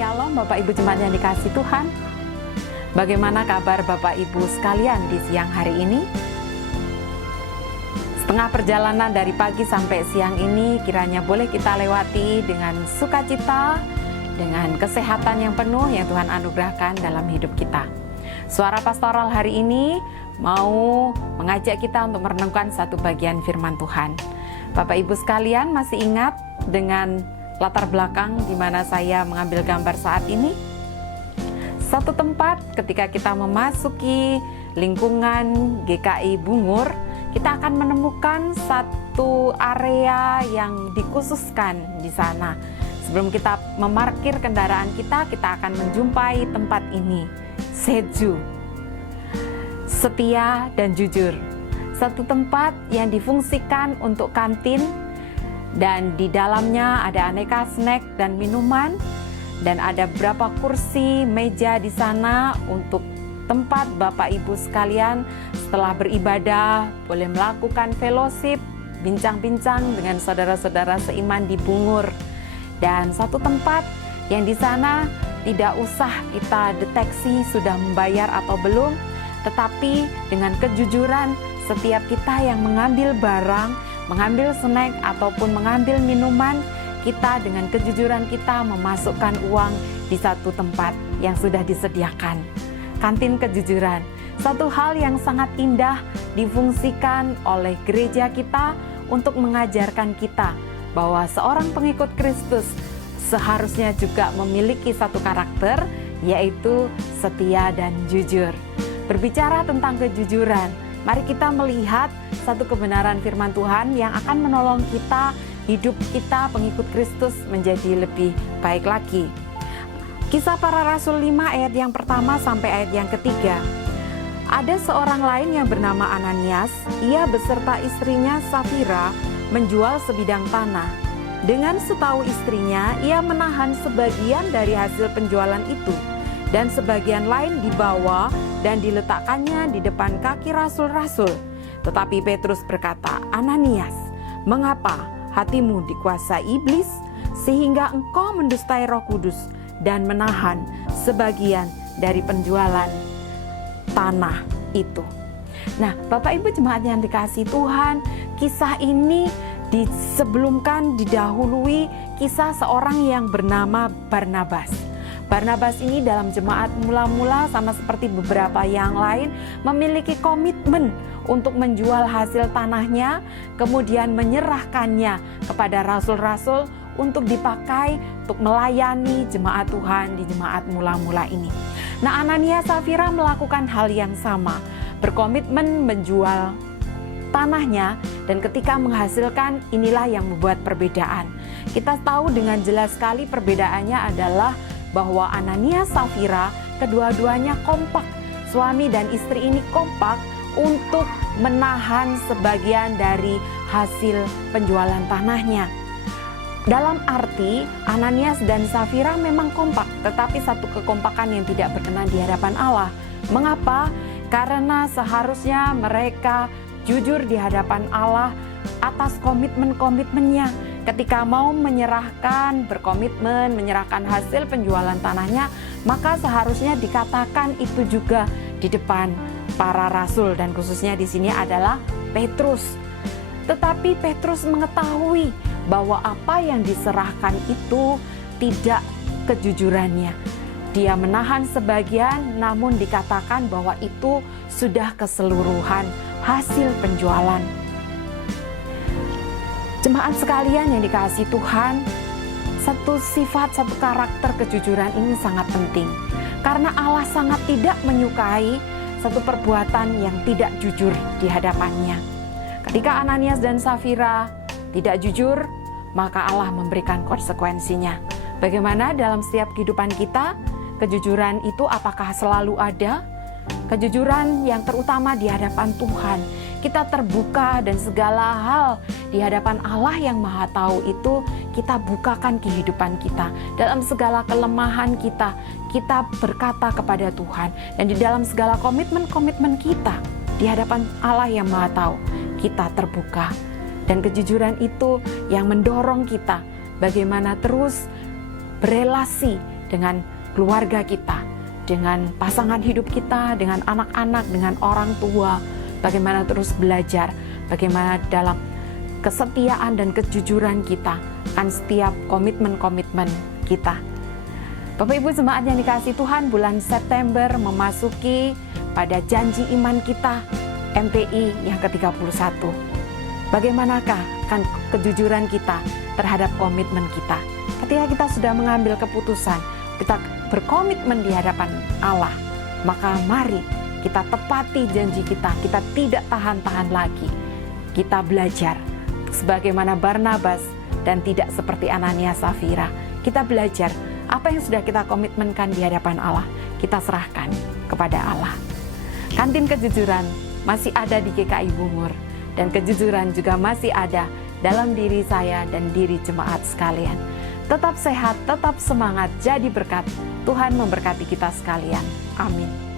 Shalom Bapak Ibu jemaat yang dikasihi Tuhan. Bagaimana kabar Bapak Ibu sekalian di siang hari ini? Setengah perjalanan dari pagi sampai siang ini kiranya boleh kita lewati dengan sukacita, dengan kesehatan yang penuh yang Tuhan anugerahkan dalam hidup kita. Suara pastoral hari ini mau mengajak kita untuk merenungkan satu bagian firman Tuhan. Bapak Ibu sekalian masih ingat dengan latar belakang di mana saya mengambil gambar saat ini? Satu tempat ketika kita memasuki lingkungan GKI Bungur, kita akan menemukan satu area yang dikhususkan di sana. Sebelum kita memarkir kendaraan kita akan menjumpai tempat ini. Seju, setia dan jujur. Satu tempat yang difungsikan untuk kantin, dan di dalamnya ada aneka snack dan minuman, dan ada beberapa kursi, meja di sana untuk tempat Bapak Ibu sekalian setelah beribadah boleh melakukan fellowship, bincang-bincang dengan saudara-saudara seiman di Bungur. Dan satu tempat yang di sana tidak usah kita deteksi sudah membayar atau belum, tetapi dengan kejujuran setiap kita yang mengambil barang, mengambil snack ataupun mengambil minuman, kita dengan kejujuran kita memasukkan uang di satu tempat yang sudah disediakan. Kantin kejujuran, satu hal yang sangat indah difungsikan oleh gereja kita untuk mengajarkan kita bahwa seorang pengikut Kristus seharusnya juga memiliki satu karakter, yaitu setia dan jujur. Berbicara tentang kejujuran, mari kita melihat satu kebenaran firman Tuhan yang akan menolong kita, hidup kita pengikut Kristus menjadi lebih baik lagi. Kisah Para Rasul 5 ayat yang pertama sampai ayat yang ketiga. Ada seorang lain yang bernama Ananias, ia beserta istrinya Safira menjual sebidang tanah. Dengan setahu istrinya, ia menahan sebagian dari hasil penjualan itu, dan sebagian lain dibawa dan diletakkannya di depan kaki rasul-rasul. Tetapi Petrus berkata, "Ananias, mengapa hatimu dikuasai iblis sehingga engkau mendustai Roh Kudus dan menahan sebagian dari penjualan tanah itu?" Nah, Bapak Ibu jemaat yang dikasihi Tuhan, kisah ini didahului kisah seorang yang bernama Barnabas. Barnabas ini dalam jemaat mula-mula sama seperti beberapa yang lain memiliki komitmen untuk menjual hasil tanahnya, kemudian menyerahkannya kepada rasul-rasul untuk dipakai untuk melayani jemaat Tuhan di jemaat mula-mula ini. Nah, Ananias Safira melakukan hal yang sama, berkomitmen menjual tanahnya, dan ketika menghasilkan inilah yang membuat perbedaan. Kita tahu dengan jelas sekali perbedaannya adalah bahwa Ananias Safira kedua-duanya kompak, suami dan istri ini kompak untuk menahan sebagian dari hasil penjualan tanahnya. Dalam arti Ananias dan Safira memang kompak, tetapi satu kekompakan yang tidak berkenan di hadapan Allah. Mengapa? Karena seharusnya mereka jujur di hadapan Allah atas komitmen-komitmennya. Ketika mau berkomitmen menyerahkan hasil penjualan tanahnya, maka seharusnya dikatakan itu juga di depan para rasul, dan khususnya di sini adalah Petrus. Tetapi Petrus mengetahui bahwa apa yang diserahkan itu tidak kejujurannya. Dia menahan sebagian, namun dikatakan bahwa itu sudah keseluruhan hasil penjualan. Jemaat sekalian yang dikasihi Tuhan, satu sifat, satu karakter kejujuran ini sangat penting. Karena Allah sangat tidak menyukai satu perbuatan yang tidak jujur di hadapannya. Ketika Ananias dan Safira tidak jujur, maka Allah memberikan konsekuensinya. Bagaimana dalam setiap kehidupan kita, kejujuran itu apakah selalu ada? Kejujuran yang terutama di hadapan Tuhan. Kita terbuka dan segala hal di hadapan Allah yang Maha Tahu itu kita bukakan kehidupan kita. Dalam segala kelemahan kita, kita berkata kepada Tuhan. Dan di dalam segala komitmen-komitmen kita di hadapan Allah yang Maha Tahu, kita terbuka. Dan kejujuran itu yang mendorong kita bagaimana terus berelasi dengan keluarga kita, dengan pasangan hidup kita, dengan anak-anak, dengan orang tua, bagaimana terus belajar, bagaimana dalam kesetiaan dan kejujuran kita akan setiap komitmen-komitmen kita. Bapak Ibu jemaat yang dikasihi Tuhan, bulan September memasuki pada janji iman kita MPI yang ke-31. Bagaimanakah kan kejujuran kita terhadap komitmen kita? Ketika kita sudah mengambil keputusan, kita berkomitmen di hadapan Allah, maka mari kita tepati janji kita tidak tahan-tahan lagi. Kita belajar sebagaimana Barnabas dan tidak seperti Anania Safira. Kita belajar apa yang sudah kita komitmenkan di hadapan Allah, kita serahkan kepada Allah. Kantin kejujuran masih ada di GKI Bungur, dan kejujuran juga masih ada dalam diri saya dan diri jemaat sekalian. Tetap sehat, tetap semangat, jadi berkat. Tuhan memberkati kita sekalian. Amin.